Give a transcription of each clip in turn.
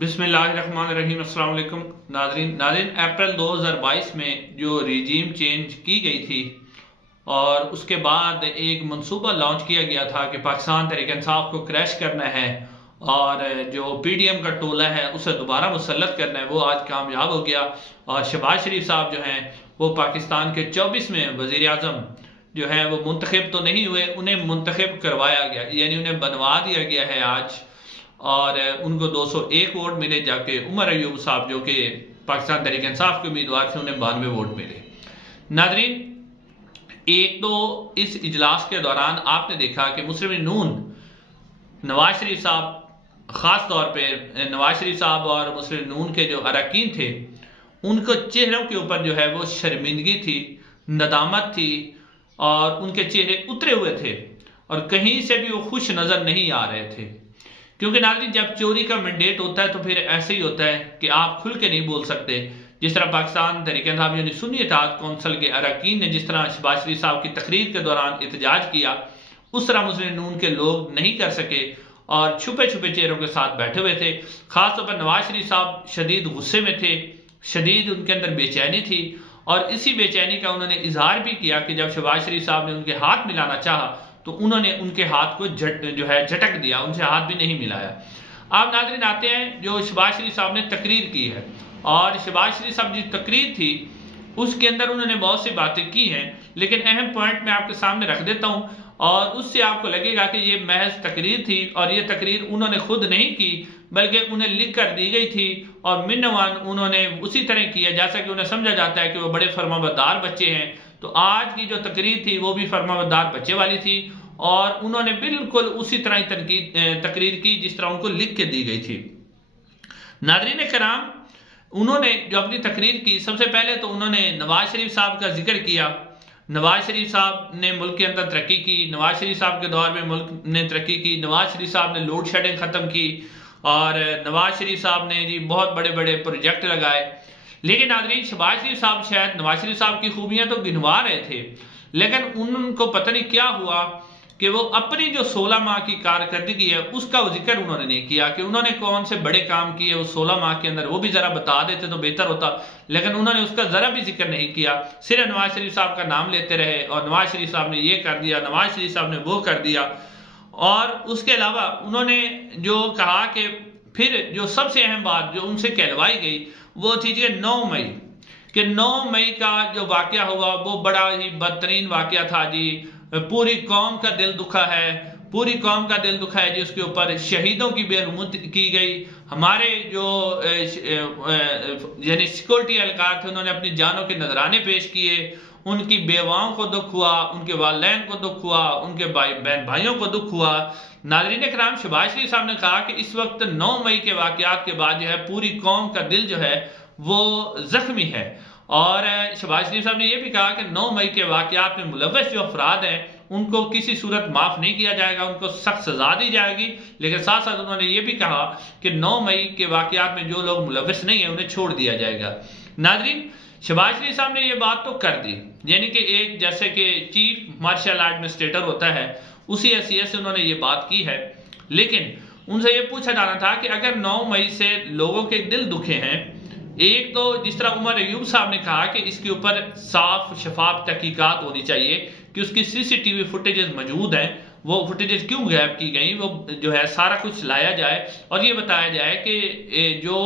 बिस्मिल्लाहिर्रहमानिर्रहीम। अस्सलाम वालेकुम नाज़रीन, अप्रैल 2022 में जो रिजीम चेंज की गई थी और उसके बाद एक मंसूबा लॉन्च किया गया था कि पाकिस्तान तहरीक इंसाफ को क्रैश करना है और जो पीडीएम का टोला है उसे दोबारा मुसल्लत करना है, वो आज कामयाब हो गया। और शहबाज शरीफ साहब जो हैं वो पाकिस्तान के 24वें वज़ीर आज़म जो है वो मुंतखब तो नहीं हुए, उन्हें मुंतखब करवाया गया, यानी उन्हें बनवा दिया गया है आज। और उनको 201 वोट मिले, जाके उमर अयूब साहब जो कि पाकिस्तान तहरीक इंसाफ के उम्मीदवार थे उन्हें 92 वोट मिले। नाजरीन, एक तो इस इजलास के दौरान आपने देखा कि मुस्लिम लीग नून नवाज शरीफ साहब, खास तौर पे नवाज शरीफ साहब और मुस्लिम लीग नून के जो अरकान थे उनको चेहरों के ऊपर जो है वो शर्मिंदगी थी, नदामत थी और उनके चेहरे उतरे हुए थे और कहीं से भी वो खुश नजर नहीं आ रहे थे। क्योंकि नाज़रीन, जब चोरी का मैंडेट होता है तो फिर ऐसे ही होता है कि आप खुल के नहीं बोल सकते। जिस तरह पाकिस्तान तहरीक इंसाफ यानी सुन्नी इत्तेहाद कौंसिल के अरकान ने जिस तरह शहबाज शरीफ साहब की तकरीर के दौरान एहतजाज किया, उस तरह मुस्लिम लीग नून के लोग नहीं कर सके और छुपे छुपे चेहरों के साथ बैठे हुए थे। खासतौर पर नवाज शरीफ साहब शदीद गुस्से में थे, शदीद उनके अंदर बेचैनी थी और इसी बेचैनी का उन्होंने इजहार भी किया कि जब शहबाज शरीफ साहब ने उनके हाथ मिलाना चाहा तो उन्होंने उनके हाथ को झटक दिया, उनसे हाथ भी नहीं मिलाया। अब नाज़रीन आते हैं जो शहबाज शरीफ साहब ने तकरीर की है, और शहबाज शरीफ साहब की तकरीर थी उसके अंदर उन्होंने बहुत सी बातें की हैं, लेकिन अहम पॉइंट मैं आपके सामने रख देता हूं और उससे आपको लगेगा कि ये महज तकरीर थी और ये तकरीर उन्होंने खुद नहीं की बल्कि उन्हें लिख कर दी गई थी और मिन्नवान उन्होंने उसी तरह किया जैसा कि उन्हें समझा जाता है कि वो बड़े फरमाबरदार बच्चे हैं। तो आज की जो तकरीर थी वो भी फरमाबरदार बच्चे वाली थी और उन्होंने बिल्कुल उसी तरह तकरीर की जिस तरह उनको लिख के दी गई थी। नाज़रीन कराम, उन्होंने जो अपनी तकरीर की, सबसे पहले तो उन्होंने नवाज शरीफ साहब का जिक्र किया। नवाज शरीफ साहब ने मुल्क के अंदर तरक्की की, नवाज शरीफ साहब के दौर में मुल्क ने तरक्की की, नवाज शरीफ साहब ने लोड शेडिंग खत्म की और नवाज शरीफ साहब ने जी बहुत बड़े बड़े प्रोजेक्ट लगाए। लेकिन नाज़रीन, शहबाज शरीफ साहब शायद नवाज शरीफ साहब की खूबियां तो गिनवा रहे थे, लेकिन उनको पता नहीं क्या हुआ कि वो अपनी जो 16 माह की कारकर्दगी है उसका जिक्र उन्होंने नहीं किया कि उन्होंने कौन से बड़े काम किए वो 16 माह के अंदर, वो भी जरा बता देते तो बेहतर होता, लेकिन उन्होंने उसका जरा भी जिक्र नहीं किया। सिर्फ नवाज शरीफ साहब का नाम लेते रहे और नवाज शरीफ साहब ने ये कर दिया, नवाज शरीफ साहब ने वो कर दिया। और उसके अलावा उन्होंने जो कहा कि फिर जो सबसे अहम बात जो उनसे कहलवाई गई वो थी जी 9 मई कि 9 मई का जो वाकया हुआ वो बड़ा ही बदतरीन वाकया था जी। पूरी कौम का दिल दुखा है, पूरी कौम का दिल दुखा है जी। उसके ऊपर शहीदों की बेरहमत की गई, हमारे जो यानी सिक्योरिटी एहलकार थे उन्होंने अपनी जानों के नजराने पेश किए, उनकी बेवाओं को दुख हुआ, उनके वालिदैन को दुख हुआ, उनके बहन भाइयों को दुख हुआ। नाज़रीन कराम, शहबाज शरीफ साहब ने कहा कि इस वक्त 9 मई के वाकयात के बाद जो है पूरी कौम का दिल जो है वो जख्मी है। और शहबाज शरीफ साहब ने यह भी कहा कि 9 मई के वाकयात में मुलव्वस जो अफराद हैं उनको किसी सूरत माफ नहीं किया जाएगा, उनको सख्त सजा दी जाएगी। लेकिन साथ साथ उन्होंने ये भी कहा कि 9 मई के वाकयात में जो लोग मुलव्वस नहीं है उन्हें छोड़ दिया जाएगा। नाज़रीन, शहबाज शरीफ साहब ने ये बात तो कर दी, यानी कि एक जैसे कि चीफ मार्शल एडमिनिस्ट्रेटर होता है उसी हैसियत से उन्होंने ये बात की है। लेकिन उनसे ये पूछा जाना था कि अगर 9 मई से लोगों के दिल दुखे हैं, एक तो जिस तरह उमर अयूब साहब ने कहा कि इसके ऊपर साफ शफाफ तहकीकात होनी चाहिए कि उसकी सीसीटीवी फुटेजेस मौजूद हैं, वो फुटेजेस क्यों गायब की गई, वो जो है सारा कुछ लाया जाए और ये बताया जाए कि जो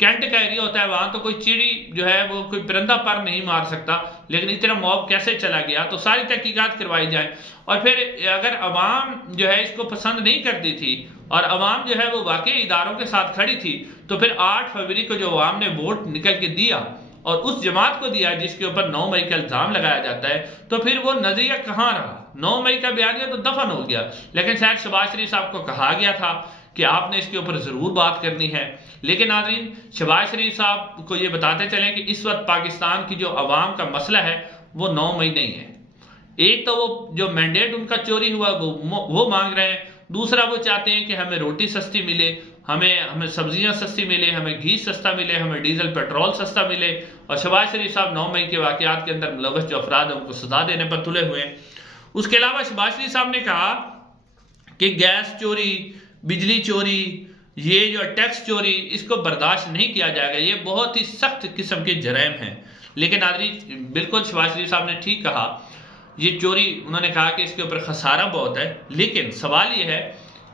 कैंट का एरिया होता है वहां तो कोई चिड़ी जो है वो कोई परिंदा पर नहीं मार सकता, लेकिन इतना मॉब कैसे चला गया, तो सारी तहकीकात करवाई जाए। और फिर अगर अवाम जो है इसको पसंद नहीं करती थी और अवाम जो है वो वाकई इदारों के साथ खड़ी थी, तो फिर 8 फरवरी को जो अवाम ने वोट निकल के दिया और उस जमात को दिया जिसके ऊपर 9 मई का इल्जाम लगाया जाता है, तो फिर वो नजरिया कहां रहा। 9 मई का बयानिया तो दफन हो गया, लेकिन शायद शहबाज शरीफ साहब को कहा गया था कि आपने इसके ऊपर जरूर बात करनी है। लेकिन नाज़रीन, शहबाज शरीफ साहब को ये बताते चलें कि इस वक्त पाकिस्तान की जो अवाम का मसला है वो 9 मई नहीं है। एक तो वो जो मैंडेट उनका चोरी हुआ वो मांग रहे हैं, दूसरा वो चाहते हैं कि हमें रोटी सस्ती मिले, हमें सब्जियां सस्ती मिले, हमें घी सस्ता मिले, हमें डीजल पेट्रोल सस्ता मिले। और शहबाज शरीफ साहब 9 मई के वाकयात के अंदर मुलव्वस जो अफराद हैं उनको सजा देने पर तुले हुए हैं। उसके अलावा शहबाज शरीफ साहब ने कहा कि गैस चोरी, बिजली चोरी, ये जो टैक्स चोरी, इसको बर्दाश्त नहीं किया जाएगा। ये बहुत ही सख्त किस्म के जराइम हैं। लेकिन नाज़रीन, बिल्कुल शहबाज शरीफ साहब ने ठीक कहा, ये चोरी, उन्होंने कहा कि इसके ऊपर खसारा बहुत है। लेकिन सवाल ये है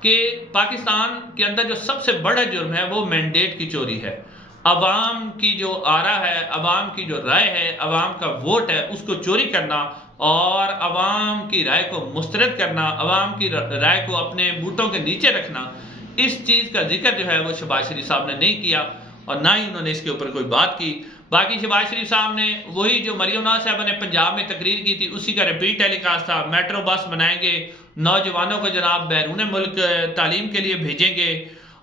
कि पाकिस्तान के अंदर जो सबसे बड़ा जुर्म है वो मैंडेट की चोरी है। अवाम की जो आरा है, अवाम की जो राय है, अवाम का वोट है, उसको चोरी करना और अवाम की राय को मुस्तरद करना, अवाम की राय को अपने बूटों के नीचे रखना, इस चीज का जिक्र जो है वो शहबाज शरीफ साहब ने नहीं किया और ना ही उन्होंने इसके ऊपर कोई बात की। बाकी शहबाज शरीफ साहब ने वही जो मरियम नवाज साहब ने पंजाब में तकरीर की थी, उसी का रिपीट टेलीकास्ट था। मेट्रो बस बनाएंगे, नौजवानों को जनाब बैरून मुल्क तालीम के लिए भेजेंगे,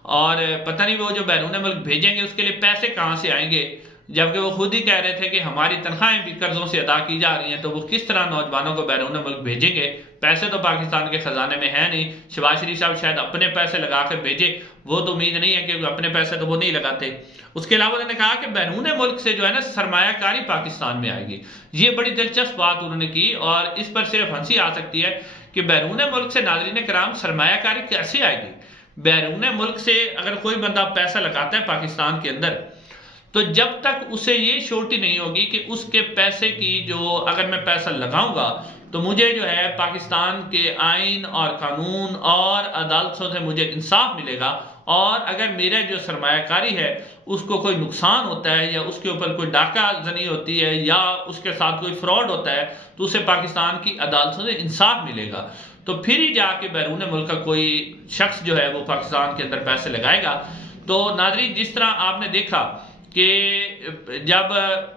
और पता नहीं वो जो बैरून मुल्क भेजेंगे उसके लिए पैसे कहाँ से आएंगे, जबकि वो खुद ही कह रहे थे कि हमारी तनख्वाहें भी कर्जों से अदा की जा रही हैं, तो वो किस तरह नौजवानों को बैरून मुल्क भेजेंगे? पैसे तो पाकिस्तान के खजाने में है नहीं। शहबाज शरीफ साहब शायद अपने पैसे लगा कर भेजे, वो तो उम्मीद नहीं है कि अपने पैसे तो वो नहीं लगाते। उसके अलावा उन्होंने कहा कि बैरून मुल्क से जो है ना सरमायाकारी पाकिस्तान में आएगी। ये बड़ी दिलचस्प बात उन्होंने की और इस पर सिर्फ हंसी आ सकती है कि बैरून मुल्क से नाज़रीन कराम सरमायाकारी कैसे आएगी? बैरून मुल्क से अगर कोई बंदा पैसा लगाता है पाकिस्तान के अंदर, तो जब तक उसे ये श्योरिटी नहीं होगी कि उसके पैसे की जो, अगर मैं पैसा लगाऊंगा तो मुझे जो है पाकिस्तान के आइन और कानून और अदालतों से मुझे इंसाफ मिलेगा, और अगर मेरा जो सरमायाकारी है उसको कोई नुकसान होता है या उसके ऊपर कोई डाका जनी होती है या उसके साथ कोई फ्रॉड होता है, तो उसे पाकिस्तान की अदालतों से इंसाफ मिलेगा। तो फिर ही जाके बैरून मुल्क का कोई शख्स जो है वो पाकिस्तान के अंदर पैसे लगाएगा। तो नाज़रीन, जिस तरह आपने देखा कि जब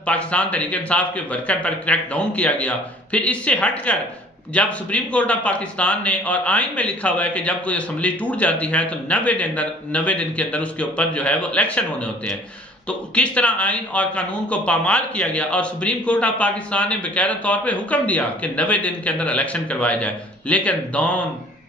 पाकिस्तान तहरीक इंसाफ के वर्कर पर क्रैकडाउन किया गया, फिर इससे हटकर जब सुप्रीम कोर्ट ऑफ पाकिस्तान ने, और आइन में लिखा हुआ है कि जब कोई असेंबली टूट जाती है तो 90 दिन के अंदर उसके ऊपर जो है वो इलेक्शन होने होते हैं, तो किस तरह आइन और कानून को पामाल किया गया और सुप्रीम कोर्ट ऑफ पाकिस्तान ने बेकायदा तौर पे हुक्म दिया कि 90 दिन के अंदर इलेक्शन करवाए जाए। लेकिन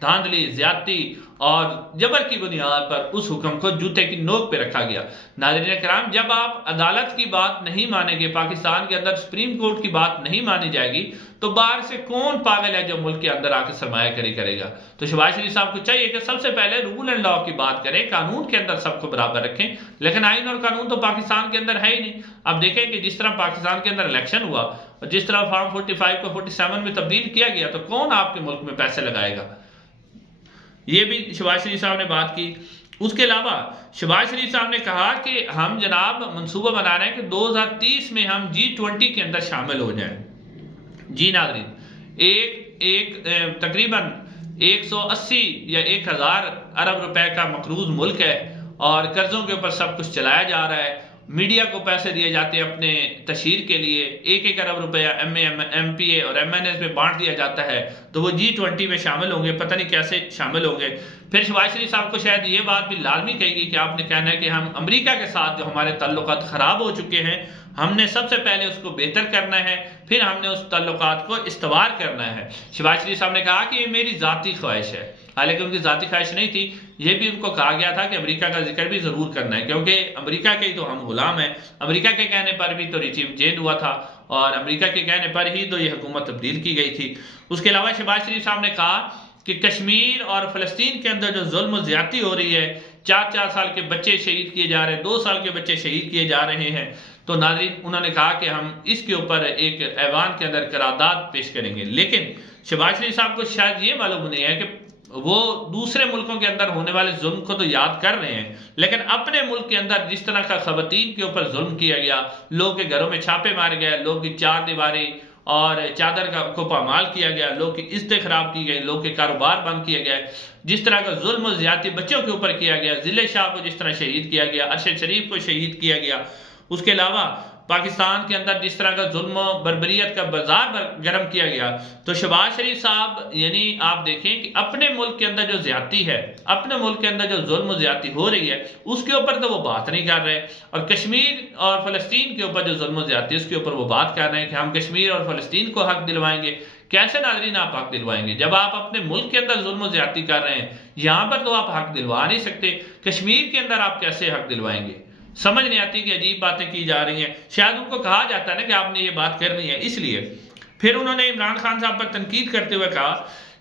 धांधली, ज्यादती और जबर की बुनियाद पर उस हुक्म को जूते की नोक पे रखा गया। नाज़रीन कराम, जब आप अदालत की बात नहीं मानेंगे, पाकिस्तान के अंदर सुप्रीम कोर्ट की बात नहीं मानी जाएगी, तो बाहर से कौन पागल है जो मुल्क के अंदर आकर सरमायाकारी करेगा? तो शहबाज शरीफ साहब को चाहिए कि सबसे पहले रूल एंड लॉ की बात करें, कानून के अंदर सबको बराबर रखें। लेकिन आइन और कानून तो पाकिस्तान के अंदर है ही नहीं। अब देखें कि जिस तरह पाकिस्तान के अंदर इलेक्शन हुआ और जिस तरह फॉर्म 45 को 47 में तब्दील किया गया, तो कौन आपके मुल्क में पैसे लगाएगा? ये भी शहबाज शरीफ साहब ने बात की। उसके अलावा शहबाज शरीफ साहब ने कहा कि हम जनाब मंसूबा बना रहे हैं कि 2030 में हम G20 के अंदर शामिल हो जाएं। जी नाज़रीन, एक तकरीबन 180 या 1000 अरब रुपए का मकरूज मुल्क है और कर्जों के ऊपर सब कुछ चलाया जा रहा है। मीडिया को पैसे दिए जाते हैं अपने तशहीर के लिए, 1-1 अरब रुपया MPA और MNS में बांट दिया जाता है, तो वो G20 में शामिल होंगे, पता नहीं कैसे शामिल होंगे। फिर शहबाज शरीफ साहब को शायद ये बात भी लाजमी कहेगी कि आपने कहना है कि हम अमेरिका के साथ जो हमारे ताल्लुकात खराब हो चुके हैं, हमने सबसे पहले उसको बेहतर करना है, फिर हमने उस ताल्लुकात को इस्तवार करना है। शहबाज शरीफ साहब ने कहा कि ये मेरी जाती ख्वाहिश है, हालांकि उनकी जाती ख्वाहिश नहीं थी। ये भी उनको कहा गया था कि अमेरिका का जिक्र भी जरूर करना है, क्योंकि अमेरिका के ही तो हम गुलाम हैं। अमेरिका के कहने पर भी तो रिजीम चेंज हुआ था और अमेरिका के कहने पर ही तो ये हुकूमत तब्दील की गई थी। उसके अलावा शहबाज शरीफ साहब ने कहा कि कश्मीर और फलस्तीन के अंदर जो जुल्म ज्यादती हो रही है, 4-4 साल के बच्चे शहीद किए जा रहे हैं, 2 साल के बच्चे शहीद किए जा रहे हैं, तो नाज़रीन उन्होंने कहा कि हम इसके ऊपर एक ऐवान के अंदर करारदाद पेश करेंगे। लेकिन शहबाज शरीफ साहब को शायद ये मालूम नहीं है कि वो दूसरे मुल्कों के अंदर होने वाले जुल्म को तो याद कर रहे हैं, लेकिन अपने मुल्क के अंदर जिस तरह का खवातीन के ऊपर जुल्म किया गया, लोगों के घरों में छापे मारे गए, लोगों की चार दीवारी और चादर को पामाल किया गया, लोग की इज्जतें खराब की गई, लोग के कारोबार बंद किए गए, जिस तरह का जुल्म और ज्यादती बच्चों के ऊपर किया गया, जिले शाह को जिस तरह शहीद किया गया, अरशद शरीफ को शहीद किया गया, उसके अलावा पाकिस्तान के अंदर जिस तरह का जुल्म बर्बरियत का बाजार गर्म किया गया, तो शहबाज शरीफ साहब यानी आप देखें कि अपने मुल्क के अंदर जो ज्यादती है, अपने मुल्क के अंदर जो जुल्म ज्यादती हो रही है, उसके ऊपर तो वो बात नहीं कर रहे, और कश्मीर और फलस्तीन के ऊपर जो जुल्म ज्यादती उसके ऊपर वो बात कर रहे हैं कि हम कश्मीर और फलस्तीन को हक दिलवाएंगे। कैसे नाज़रीन आप हक दिलवाएंगे जब आप अपने मुल्क के अंदर जुल्म ज्यादती कर रहे हैं? यहां पर तो आप हक दिलवा नहीं सकते, कश्मीर के अंदर आप कैसे हक दिलवाएंगे? समझ नहीं आती कि अजीब बातें की जा रही हैं। शायद उनको कहा जाता है ना कि आपने ये बात करनी है, इसलिए। फिर उन्होंने इमरान खान साहब पर तनकीद करते हुए कहा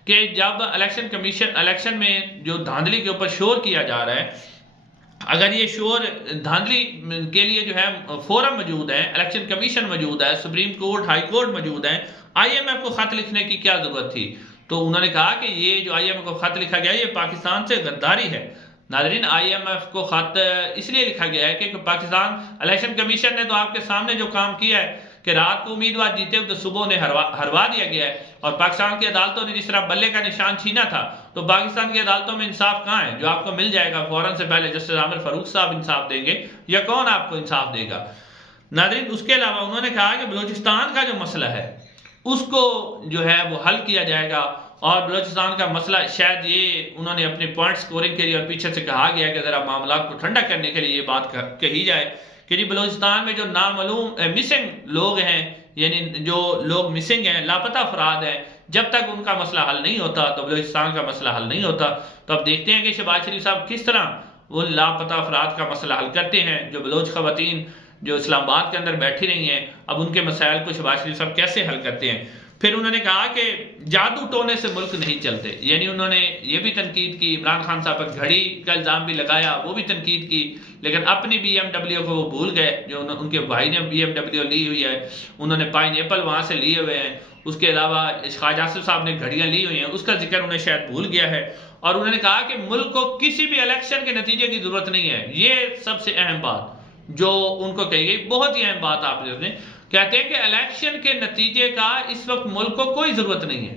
कि जब इलेक्शन कमीशन इलेक्शन में जो धांधली के ऊपर शोर किया जा रहा है, अगर ये शोर धांधली के लिए जो है फोरम मौजूद है, इलेक्शन कमीशन मौजूद है, सुप्रीम कोर्ट, हाई कोर्ट मौजूद है, IMF को खत लिखने की क्या जरूरत थी? तो उन्होंने कहा कि ये जो IMF को खत लिखा गया ये पाकिस्तान से गद्दारी है। नाज़रीन, IMF को खत इसलिए लिखा गया है कि पाकिस्तान इलेक्शन कमीशन ने तो आपके सामने जो काम किया है कि रात को उम्मीदवार जीते तो सुबह उन्हें हरवा दिया गया है, और पाकिस्तान की अदालतों ने जिस तरह बल्ले का निशान छीना था, तो पाकिस्तान की अदालतों में इंसाफ कहाँ है जो आपको मिल जाएगा फौरन से पहले? जस्टिस आमिर फारूक साहब इंसाफ देंगे या कौन आपको इंसाफ देगा? नाज़रीन, उसके अलावा उन्होंने कहा कि बलूचिस्तान का जो मसला है उसको जो है वो हल किया जाएगा, और बलूचिस्तान का मसला शायद ये उन्होंने अपने पॉइंट स्कोरिंग के लिए और पीछे से कहा गया कि जरा मामला को ठंडा करने के लिए ये बात कही जाए कि जी बलूचिस्तान में जो नामालूम मिसिंग लोग हैं, यानी जो लोग मिसिंग हैं, लापता अफराद हैं, जब तक उनका मसला हल नहीं होता तो बलूचिस्तान का मसला हल नहीं होता। तो अब देखते हैं कि शहबाज शरीफ साहब किस तरह वो लापता अफराद का मसला हल करते हैं। जो बलोच खवातीन जो इस्लामाबाद के अंदर बैठी रही हैं, अब उनके मसाइल को शहबाज शरीफ साहब कैसे हल करते हैं। फिर उन्होंने कहा कि जादू टोने से मुल्क नहीं चलते, यानी उन्होंने ये भी तनकीद की, इमरान खान साहब पर घड़ी का इल्जाम भी लगाया, वो भी तनकीद की, लेकिन अपनी BMW को वो भूल गए जो उनके भाई ने BMW ली हुई है, उन्होंने पाइनएप्पल वहां से लिए हुए हैं, उसके अलावा ख्वाजा आसिफ साहब ने घड़ियां ली हुई हैं, उसका जिक्र उन्हें शायद भूल गया है। और उन्होंने कहा कि मुल्क को किसी भी इलेक्शन के नतीजे की जरूरत नहीं है। ये सबसे अहम बात जो उनको कही गई, बहुत ही अहम बात आपने कहते हैं कि इलेक्शन के नतीजे का इस वक्त मुल्क को कोई जरूरत नहीं है।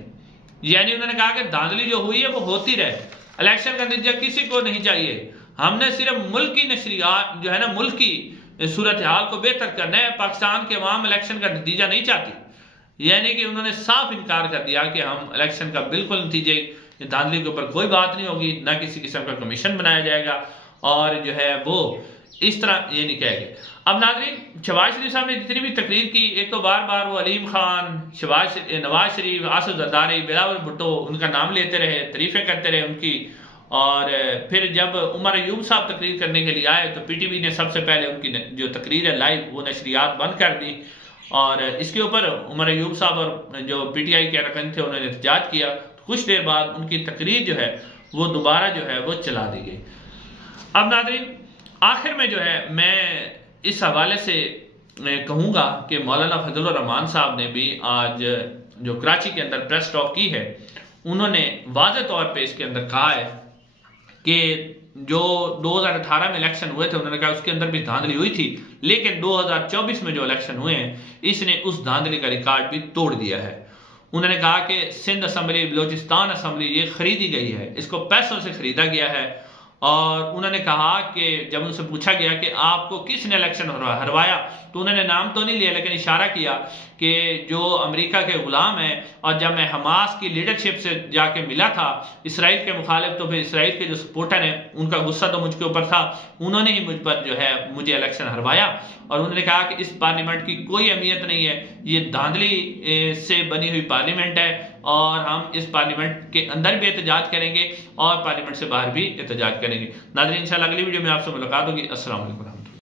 यानी उन्होंने कहा कि धांधली जो हुई है वो होती रहे, इलेक्शन का नतीजा किसी को नहीं चाहिए, हमने सिर्फ मुल्क की नशरियात जो है ना, मुल्क की सूरत हाल को बेहतर करना है, पाकिस्तान के अवाम इलेक्शन का नतीजा नहीं चाहती। यानी कि उन्होंने साफ इनकार कर दिया कि हम इलेक्शन का बिल्कुल नतीजे धांधली के ऊपर कोई बात नहीं होगी, ना किसी किस्म का कमीशन बनाया जाएगा, और जो है वो इस तरह ये नहीं कहेंगे। अब नाज़रीन, शहबाज शरीफ साहब ने जितनी भी तकरीर की, एक तो बार बार वो अलीम खान, नवाज शरीफ, आसिफ जरदारी, बिलावल भुट्टो उनका नाम लेते रहे, तारीफें करते रहे उनकी, और फिर जब उमर अयूब साहब तकरीर करने के लिए आए तो PTV ने सबसे पहले उनकी जो तकरीर है लाइव वो नशरियात बंद कर दी, और इसके ऊपर उमर अयूब साहब और जो PTI के अरकान थे उन्होंने एहतजाज किया। कुछ देर बाद उनकी तकरीर जो है वो दोबारा जो है वो चला दी गई। अब नाज़रीन, आखिर में जो है मैं इस हवाले से कहूँगा कि मौलाना फजलुर रहमान साहब ने भी आज जो कराची के अंदर प्रेस टॉक की है, उन्होंने वाज़ेह तौर पे इसके अंदर कहा है कि जो 2018 में इलेक्शन हुए थे, उन्होंने कहा उसके अंदर भी धांधली हुई थी, लेकिन 2024 में जो इलेक्शन हुए हैं इसने उस धांधली का रिकॉर्ड भी तोड़ दिया है। उन्होंने कहा कि सिंध असम्बली, बलोचिस्तान असम्बली ये खरीदी गई है, इसको पैसों से खरीदा गया है। और उन्होंने कहा कि जब उनसे पूछा गया कि आपको किसने इलेक्शन हरवाया, तो उन्होंने नाम तो नहीं लिया लेकिन इशारा किया कि जो अमेरिका के गुलाम हैं, और जब मैं हमास की लीडरशिप से जाके मिला था इसराइल के मुखालिफ, तो फिर इसराइल के जो सपोर्टर हैं उनका गुस्सा तो मुझके ऊपर था, उन्होंने ही मुझ पर जो है मुझे इलेक्शन हरवाया। और उन्होंने कहा कि इस पार्लियामेंट की कोई अहमियत नहीं है, ये धांधली से बनी हुई पार्लियामेंट है, और हम इस पार्लियामेंट के अंदर भी एहतजाज करेंगे और पार्लियामेंट से बाहर भी एहतजाज करेंगे। नाज़रीन, इंशाल्लाह अगली वीडियो में आपसे मुलाकात होगी। अस्सलाम वालेकुम।